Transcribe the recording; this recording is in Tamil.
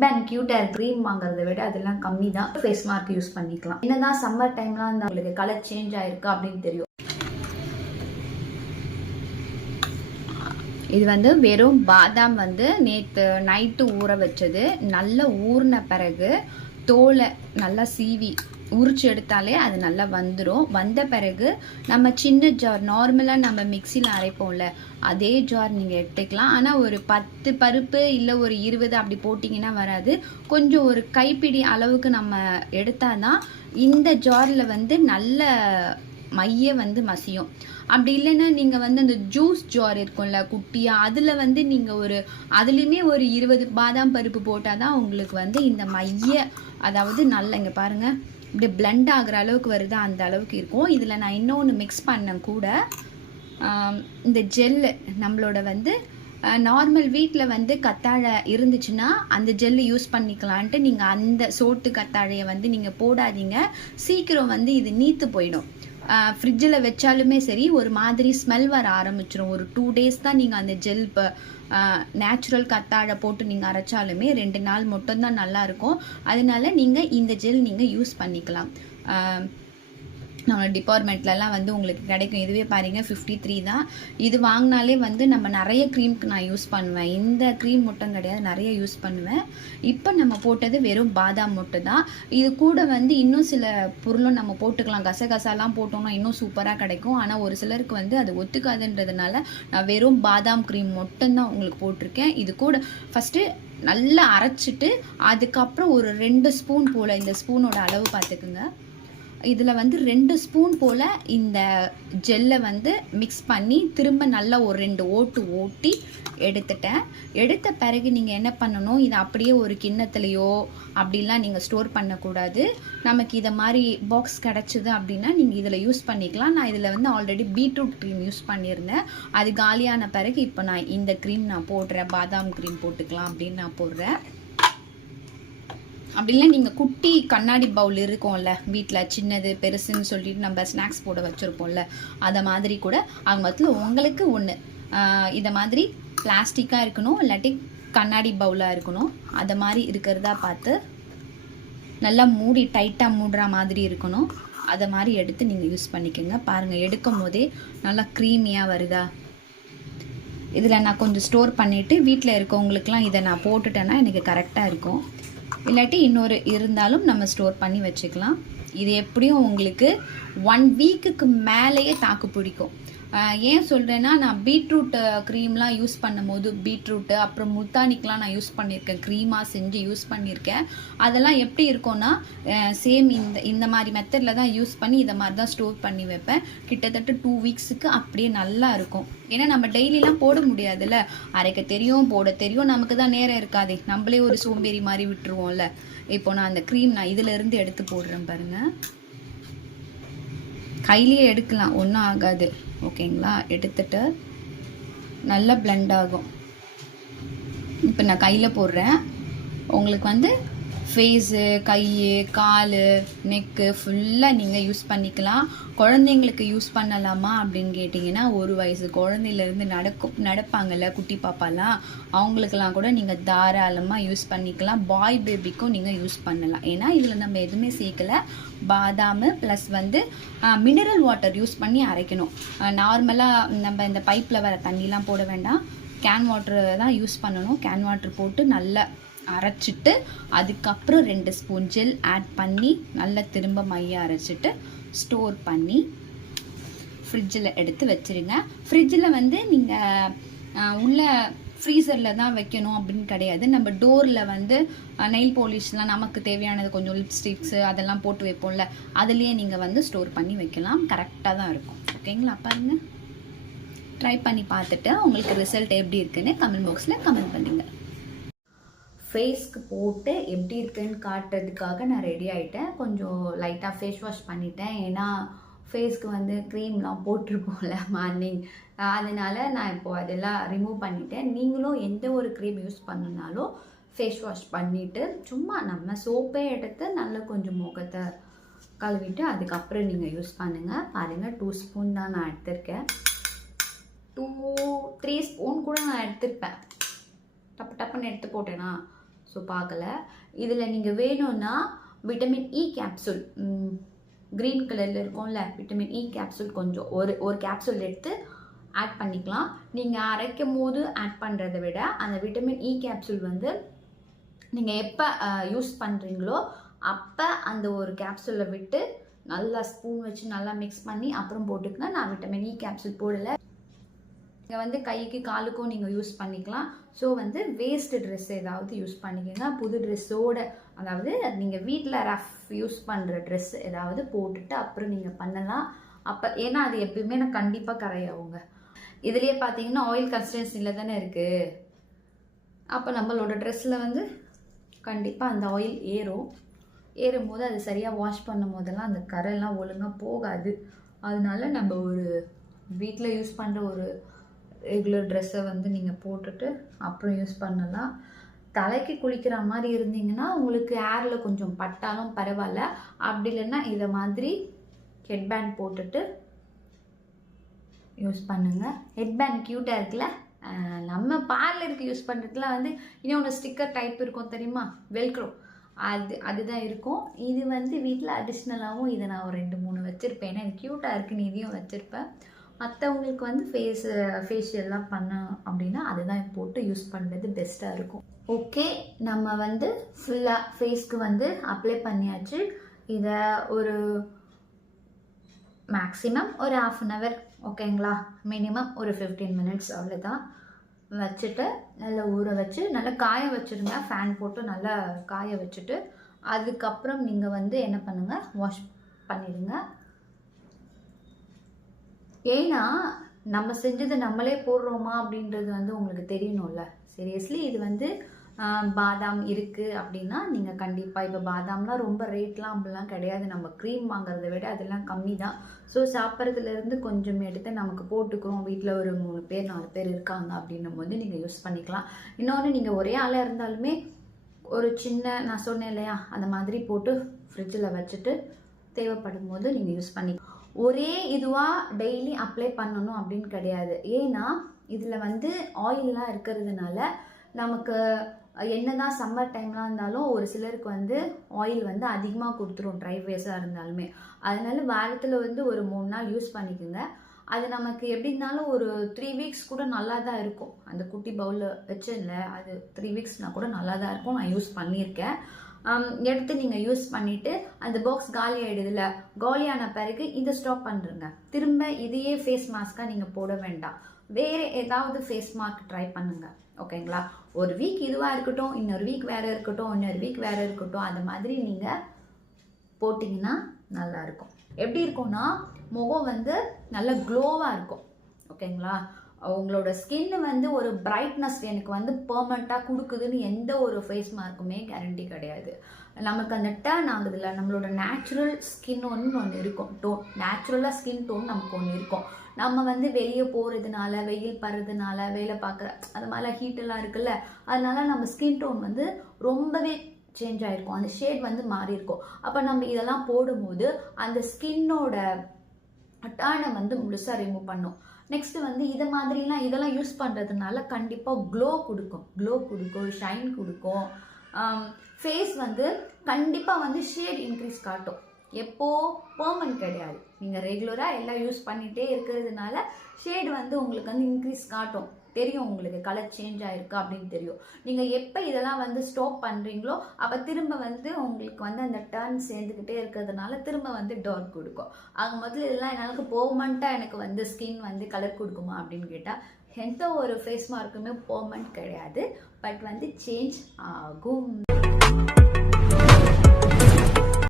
Hip and cute hair cream வாங்குறதை விட அதெல்லாம் கம்மி தான். ஃபேஸ் மார்க் யூஸ் பண்ணிக்கலாம். என்னதான் சம்மர் டைம்லாம் இருந்தால் உங்களுக்கு கலர் சேஞ்ச் ஆயிருக்கு அப்படின்னு தெரியும். இது வந்து வெறும் பாதாம் வந்து நேற்று நைட்டு ஊற வச்சது. நல்லா ஊறின பிறகு தோலை நல்லா சீவி உரிச்சு எடுத்தாலே அது நல்லா வந்துடும். வந்த பிறகு நம்ம சின்ன ஜார் நார்மலாக நம்ம மிக்சியில் அரைப்போம்ல அதே ஜார் நீங்கள் எடுத்துக்கலாம். ஆனால் ஒரு 10 பருப்பு இல்லை ஒரு 20 அப்படி போட்டிங்கன்னா வராது. கொஞ்சம் ஒரு கைப்பிடி அளவுக்கு நம்ம எடுத்தால் தான் இந்த ஜாரில் வந்து நல்ல மைய வந்து மசியும். அப்படி இல்லைன்னா நீங்கள் வந்து அந்த ஜூஸ் ஜார் இருக்கும்ல குட்டியாக, அதில் வந்து நீங்கள் அதுலேயுமே ஒரு 20 பாதாம் பருப்பு போட்டால் தான் உங்களுக்கு வந்து இந்த மைய அதாவது நல்ல இங்கே பாருங்கள் இப்படி பிளெண்ட் ஆகிற அளவுக்கு வருது, அந்த அளவுக்கு இருக்கும். இதில் நான் இன்னொன்று மிக்ஸ் பண்ணேன் கூட, இந்த ஜெல்லு நம்மளோட வந்து நார்மல் வீட்டில் வந்து கத்தாழை இருந்துச்சுன்னா அந்த ஜெல்லு யூஸ் பண்ணிக்கலான்ட்டு நீங்கள் அந்த சோட்டு கத்தாழையை வந்து நீங்கள் போடாதீங்க. சீக்கிரம் வந்து இது நீத்து போயிடும். ஃப்ரிட்ஜில் வச்சாலுமே சரி ஒரு மாதிரி ஸ்மெல் வர ஆரம்பிச்சிடும். ஒரு 2 டேஸ் தான் நீங்கள் அந்த ஜெல் இப்போ நேச்சுரல் கத்தாழை போட்டு நீங்கள் அரைச்சாலுமே 2 நாள் மட்டும்தான் நல்லாயிருக்கும். அதனால நீங்கள் இந்த ஜெல் நீங்கள் யூஸ் பண்ணிக்கலாம். நம்ம டிபார்ட்மெண்ட்லலாம் வந்து உங்களுக்கு கிடைக்கும். இதுவே பாருங்கள் 53 தான். இது வாங்கினாலே வந்து நம்ம நிறைய க்ரீம்க்கு நான் யூஸ் பண்ணுவேன். இந்த க்ரீம் மட்டும் கிடையாது, நிறைய யூஸ் பண்ணுவேன். இப்போ நம்ம போட்டது வெறும் பாதாம் மட்டும் தான். இது கூட வந்து இன்னும் சில பொருளும் நம்ம போட்டுக்கலாம். கசகசாலாம் போட்டோம்னா இன்னும் சூப்பராக கிடைக்கும். ஆனால் ஒரு சிலருக்கு வந்து அது ஒத்துக்காதுன்றதுனால நான் வெறும் பாதாம் க்ரீம் மட்டும்தான் உங்களுக்கு போட்டிருக்கேன். இது கூட ஃபஸ்ட்டு நல்லா அரைச்சிட்டு அதுக்கப்புறம் ஒரு 2 ஸ்பூன் போல், இந்த ஸ்பூனோட அளவு பார்த்துக்குங்க, இதில் வந்து 2 ஸ்பூன் போல் இந்த ஜெல்லை வந்து மிக்ஸ் பண்ணி திரும்ப நல்லா ஒரு 2 ஓட்டு ஓட்டி எடுத்துட்டேன். எடுத்த பிறகு நீங்கள் என்ன பண்ணணும், இதை அப்படியே ஒரு கிண்ணத்துலையோ அப்படிலாம் நீங்கள் ஸ்டோர் பண்ணக்கூடாது. நமக்கு இதை மாதிரி பாக்ஸ் கிடச்சிது அப்படின்னா நீங்கள் இதில் யூஸ் பண்ணிக்கலாம். நான் இதில் வந்து ஆல்ரெடி பீட்ரூட் க்ரீம் யூஸ் பண்ணியிருந்தேன். அது காலியான பிறகு இப்போ நான் இந்த க்ரீம் நான் போடுறேன், பாதாம் க்ரீம் போட்டுக்கலாம் அப்படின்னு நான் போடுறேன். அப்படி இல்லை நீங்கள் குட்டி கண்ணாடி பவுல் இருக்கும்ல வீட்டில், சின்னது பெருசுன்னு சொல்லிட்டு நம்ம ஸ்நாக்ஸ் போட வச்சுருப்போம்ல, அதை மாதிரி கூட அவங்க மொத்தத்தில் உங்களுக்கு ஒன்று இதை மாதிரி பிளாஸ்டிக்காக இருக்கணும், இல்லாட்டி கண்ணாடி பவுலாக இருக்கணும். அதை மாதிரி இருக்கிறதா பார்த்து நல்லா மூடி டைட்டாக மூடுற மாதிரி இருக்கணும். அதை மாதிரி எடுத்து நீங்கள் யூஸ் பண்ணிக்கோங்க. பாருங்கள் எடுக்கும் போதே நல்லா க்ரீமியாக வருதா. இதில் நான் கொஞ்சம் ஸ்டோர் பண்ணிவிட்டு வீட்டில் இருக்கவங்களுக்குலாம் இதை நான் போட்டுட்டேன்னா எனக்கு கரெக்டாக இருக்கும். இல்லாட்டி இன்னொரு இருந்தாலும் நம்ம ஸ்டோர் பண்ணி வச்சுக்கலாம். இது எப்படியும் உங்களுக்கு 1 வீக்குக்கு மேலேயே தாக்கு பிடிக்கும். ஏன் சொல்கிறேன்னா, நான் பீட்ரூட் க்ரீம்லாம் யூஸ் பண்ணும்போது பீட்ரூட்டு அப்புறம் முல்தானிக்கெலாம் நான் யூஸ் பண்ணியிருக்கேன், க்ரீமாக செஞ்சு யூஸ் பண்ணியிருக்கேன். அதெல்லாம் எப்படி இருக்கும்னா சேம் இந்த மாதிரி மெத்தடில் தான் யூஸ் பண்ணி இதை மாதிரி தான் ஸ்டோர் பண்ணி வைப்பேன். கிட்டத்தட்ட 2 வீக்ஸுக்கு அப்படியே நல்லா இருக்கும். ஏன்னா நம்ம டெய்லிலாம் போட முடியாதுல்ல, அரைக்க தெரியும் போட தெரியும், நமக்கு தான் நேரம் இருக்காதே, நம்மளே ஒரு சோம்பேறி மாதிரி விட்டுருவோம்ல. இப்போ நான் அந்த க்ரீம் நான் இதிலேருந்து எடுத்து போடுறேன் பாருங்கள். கையிலேயே எடுக்கலாம், ஒன்றும் ஆகாது, ஓகேங்களா. எடுத்துட்டு நல்லா பிளெண்ட் ஆகும். இப்போ நான் கையில் போடுறேன். உங்களுக்கு வந்து ஃபேஸு, கை, கால், நெக்கு ஃபுல்லாக நீங்கள் யூஸ் பண்ணிக்கலாம். குழந்தைங்களுக்கு யூஸ் பண்ணலாமா அப்படின்னு கேட்டிங்கன்னா, 1 வயசு குழந்தையிலேருந்து நடப்பாங்கல்ல குட்டி பாப்பாலாம், அவங்களுக்கெல்லாம் கூட நீங்கள் தாராளமாக யூஸ் பண்ணிக்கலாம். பாய் பேபிக்கும் நீங்கள் யூஸ் பண்ணலாம். ஏன்னா இதில் நம்ம எதுவுமே சேர்க்கலை, பாதாம் ப்ளஸ் வந்து மினரல் வாட்டர் யூஸ் பண்ணி அரைக்கணும். நார்மலாக நம்ம இந்த பைப்பில் வர தண்ணிலாம் போட வேண்டாம், கேன் வாட்டர் தான் யூஸ் பண்ணணும். கேன் வாட்டர் போட்டு நல்லா அரைச்சிட்டு அதுக்கப்புறம் 2 ஸ்பூன் ஜெல் ஆட் பண்ணி நல்லா திரும்ப மைய அரைச்சிட்டு ஸ்டோர் பண்ணி ஃப்ரிட்ஜில் எடுத்து வச்சுருங்க. ஃப்ரிட்ஜில் வந்து நீங்கள் உள்ள ஃப்ரீசரில் தான் வைக்கணும் அப்படின்னு கிடையாது. நம்ம டோரில் வந்து நெயில் பாலிஷ்லாம் நமக்கு தேவையானது கொஞ்சம் லிப்ஸ்டிக்ஸு அதெல்லாம் போட்டு வைப்போம்ல, அதுலேயே நீங்கள் வந்து ஸ்டோர் பண்ணி வைக்கலாம். கரெக்டாக தான் இருக்கும். ஓகேங்களா, பாருங்கள், ட்ரை பண்ணி பார்த்துட்டு உங்களுக்கு ரிசல்ட் எப்படி இருக்குன்னு கமெண்ட் பாக்ஸில் கமெண்ட் பண்ணுங்கள். ஃபேஸ்க்கு போட்டு எப்படி இருக்குன்னு காட்டுறதுக்காக நான் ரெடி ஆகிட்டேன். கொஞ்சம் லைட்டாக ஃபேஸ் வாஷ் பண்ணிட்டேன். ஏன்னா ஃபேஸ்க்கு வந்து க்ரீம்லாம் போட்டிருப்போம்ல மார்னிங், அதனால் நான் இப்போது அதெல்லாம் ரிமூவ் பண்ணிட்டேன். நீங்களும் எந்த ஒரு க்ரீம் யூஸ் பண்ணினாலும் ஃபேஸ் வாஷ் பண்ணிவிட்டு சும்மா நம்ம சோப்பே எடுத்து நல்லா கொஞ்சம் முகத்தை கழுவிட்டு அதுக்கப்புறம் நீங்கள் யூஸ் பண்ணுங்கள். பாருங்கள் 2 ஸ்பூன் தான் நான் எடுத்திருக்கேன். 2-3 ஸ்பூன் கூட நான் எடுத்திருப்பேன். டப்புன்னு எடுத்து போட்டேனா, ஸோ பார்க்கல. இதில் நீங்கள் வேணும்னா விட்டமின் இ கேப்சூல் க்ரீன் கலரில் இருக்கும்ல, விட்டமின் இ கேப்சூல் கொஞ்சம் ஒரு கேப்சூல் எடுத்து ஆட் பண்ணிக்கலாம். நீங்கள் அரைக்கும் போது ஆட் பண்ணுறதை விட அந்த விட்டமின் இ கேப்சூல் வந்து நீங்கள் எப்போ யூஸ் பண்ணுறீங்களோ அப்போ அந்த ஒரு கேப்சூலில் விட்டு நல்லா ஸ்பூன் வச்சு நல்லா மிக்ஸ் பண்ணி அப்புறம் போட்டுக்கங்க. நான் விட்டமின் இ கேப்சூல் போடலை. நீங்கள் வந்து கைக்கு காலுக்கும் நீங்கள் யூஸ் பண்ணிக்கலாம். ஸோ வந்து வேஸ்ட் ட்ரெஸ் ஏதாவது யூஸ் பண்ணிக்கோங்க. புது ட்ரெஸ்ஸோட, அதாவது நீங்கள் வீட்டில் ரஃப் யூஸ் பண்ணுற ட்ரெஸ் ஏதாவது போட்டுட்டு அப்புறம் நீங்கள் பண்ணலாம். அப்போ ஏன்னா அது எப்பயுமே நான் கண்டிப்பாக கரையாகுங்க. இதுலேயே பார்த்தீங்கன்னா ஆயில் கன்சிஸ்டன்சியில் தானே இருக்குது. அப்போ நம்மளோட ட்ரெஸ்ஸில் வந்து கண்டிப்பாக அந்த ஆயில் ஏறும்போது அது சரியாக வாஷ் பண்ணும் போதெல்லாம் அந்த கரெல்லாம் ஒழுங்காக போகாது. அதனால நம்ம ஒரு வீட்டில் யூஸ் பண்ணுற ஒரு ரெகுலர் ட்ரெஸ்ஸை வந்து நீங்கள் போட்டுட்டு அப்புறம் யூஸ் பண்ணலாம். தலைக்கு குளிக்கிற மாதிரி இருந்தீங்கன்னா உங்களுக்கு ஏரில் கொஞ்சம் பட்டாலும் பரவாயில்ல. அப்படி இல்லைன்னா இதை மாதிரி ஹெட்பேண்ட் போட்டுட்டு யூஸ் பண்ணுங்கள். ஹெட்பேண்ட் க்யூட்டாக இருக்குல்ல. நம்ம பார்லருக்கு யூஸ் பண்ணுறதுலாம் வந்து இன்னொன்று ஸ்டிக்கர் டைப் இருக்கும் தெரியுமா, வெல்க்ரோ, அதுதான் இருக்கும். இது வந்து வீட்டில் அடிஷ்னலாகவும் இதை நான் ஒரு 2-3 வச்சுருப்பேன். ஏன்னா இது க்யூட்டாக இருக்குன்னு இதையும் வச்சுருப்பேன். மற்றவங்களுக்கு வந்து ஃபேஷியல்லாம் பண்ண அப்படின்னா அதுதான் போட்டு யூஸ் பண்ணுறது பெஸ்ட்டாக இருக்கும். ஓகே, நம்ம வந்து ஃபுல்லாக ஃபேஸ்க்கு வந்து அப்ளை பண்ணியாச்சு. இதை ஒரு மேக்ஸிமம் ஒரு 1/2 hour, ஓகேங்களா, மினிமம் ஒரு 15 minutes அவ்வளோதான் வச்சுட்டு நல்லா ஊற வச்சு நல்லா காய வச்சுருங்க. ஃபேன் போட்டு நல்லா காய வச்சுட்டு அதுக்கப்புறம் நீங்கள் வந்து என்ன பண்ணுங்கள், வாஷ் பண்ணிடுங்க. ஏன்னா நம்ம செஞ்சது நம்மளே போடுறோமா அப்படின்றது வந்து உங்களுக்கு தெரியணும்ல. சீரியஸ்லி இது வந்து பாதாம் இருக்குது அப்படின்னா நீங்கள் கண்டிப்பாக, இப்போ பாதாம்லாம் ரொம்ப ரேட்லாம் அப்படிலாம் கிடையாது. நம்ம க்ரீம் வாங்குறத விட அதெல்லாம் கம்மி தான். ஸோ சாப்பிட்றதுலேருந்து கொஞ்சம் எடுத்து நமக்கு போட்டுக்கிறோம். வீட்டில் ஒரு 3 பேர் 4 பேர் இருக்காங்க அப்படின்னும் போது நீங்கள் யூஸ் பண்ணிக்கலாம். இன்னொன்று, நீங்கள் ஒரே ஆளாக இருந்தாலுமே ஒரு சின்ன, நான் சொன்னேன் இல்லையா, அந்த மாதிரி போட்டு ஃப்ரிட்ஜில் வச்சுட்டு தேவைப்படும் போது நீங்கள் யூஸ் பண்ணிக்கலாம். ஒரே இதுவாக டெய்லி அப்ளை பண்ணணும் அப்படின்னு கிடையாது. ஏன்னா இதில் வந்து ஆயிலெலாம் இருக்கிறதுனால நமக்கு என்னதான் சம்மர் டைம்லாம் இருந்தாலும் ஒரு சிலருக்கு வந்து ஆயில் வந்து அதிகமாக கொடுத்துரும், ட்ரை ஃபேஸாக இருந்தாலுமே. அதனால வாரத்தில் வந்து ஒரு 3 நாள் யூஸ் பண்ணிக்கோங்க. அது நமக்கு எப்படி இருந்தாலும் ஒரு 3 weeks கூட நல்லா தான் இருக்கும். அந்த குட்டி பவுலில் வச்சுல அது 3 weeksனா கூட நல்லா தான் இருக்கும். நான் யூஸ் பண்ணியிருக்கேன். எடுத்து நீங்கள் யூஸ் பண்ணிவிட்டு அந்த பாக்ஸ் காலி ஆகிடுதுல, காலியான பிறகு இதை ஸ்டாப் பண்ணுறங்க. திரும்ப இதையே ஃபேஸ் மாஸ்க்காக நீங்கள் போட வேண்டாம். வேறு ஏதாவது ஃபேஸ் மாஸ்க் ட்ரை பண்ணுங்கள், ஓகேங்களா. ஒரு வீக் இதுவாக இருக்கட்டும், இன்னொரு வீக் வேறு இருக்கட்டும், இன்னொரு வீக் வேறு இருக்கட்டும், அந்த மாதிரி நீங்கள் போட்டிங்கன்னா நல்லாயிருக்கும். எப்படி இருக்கும்னா முகம் வந்து நல்ல க்ளோவாக இருக்கும், ஓகேங்களா. உங்களோட ஸ்கின் வந்து ஒரு பிரைட்னஸ் எனக்கு வந்து பெர்மனண்ட்டாக கொடுக்குதுன்னு எந்த ஒரு ஃபேஸ் மார்க்குமே கேரண்டி கிடையாது. நமக்கு அந்த டர்ன் ஆகுதுல்ல, நம்மளோட நேச்சுரல் ஸ்கின் ஒன்று இருக்கும், டோன், நேச்சுரலாக ஸ்கின் டோன் நமக்கு ஒன்று இருக்கும். நம்ம வந்து வெளியே போகிறதுனால, வெயில் படுறதுனால, வேலை பார்க்குற அது மாதிரிலாம் ஹீட்டெல்லாம் இருக்குல்ல, அதனால நம்ம ஸ்கின் டோன் வந்து ரொம்பவே சேஞ்ச் ஆகிருக்கும், அந்த ஷேட் வந்து மாறி இருக்கும். அப்போ நம்ம இதெல்லாம் போடும்போது அந்த ஸ்கின்னோட டர்னை வந்து முழுசாக ரிமூவ் பண்ணும். நெக்ஸ்ட் வந்து இதை மாதிரிலாம் இதெல்லாம் யூஸ் பண்ணுறதுனால கண்டிப்பாக க்ளோ கொடுக்கும், ஷைன் கொடுக்கும். ஃபேஸ் வந்து கண்டிப்பாக வந்து ஷேட் இன்க்ரீஸ் காட்டும். எப்போ பெர்மனன்ட் கிடையாது. நீங்கள் ரெகுலராக எல்லாம் யூஸ் பண்ணிகிட்டே இருக்கிறதுனால ஷேட் வந்து உங்களுக்கு வந்து இன்க்ரீஸ் காட்டும். தெரியும், உங்களுக்கு கலர் சேஞ்ச் ஆகிருக்கு அப்படின்னு தெரியும். நீங்கள் எப்போ இதெல்லாம் வந்து ஸ்டாப் பண்ணுறீங்களோ அப்போ திரும்ப வந்து உங்களுக்கு வந்து அந்த டர்ன் சேர்ந்துக்கிட்டே இருக்கிறதுனால திரும்ப வந்து டார்க் கொடுக்கும். ஆக முதல்ல இதெல்லாம் எனக்கு பெர்மனண்ட்டாக எனக்கு வந்து ஸ்கின் வந்து கலர் கொடுக்குமா அப்படின்னு கேட்டால் எந்த ஒரு ஃபேஸ் மார்க்குமே பெர்மனன்ட் கிடையாது. பட் வந்து சேஞ்ச் ஆகும்.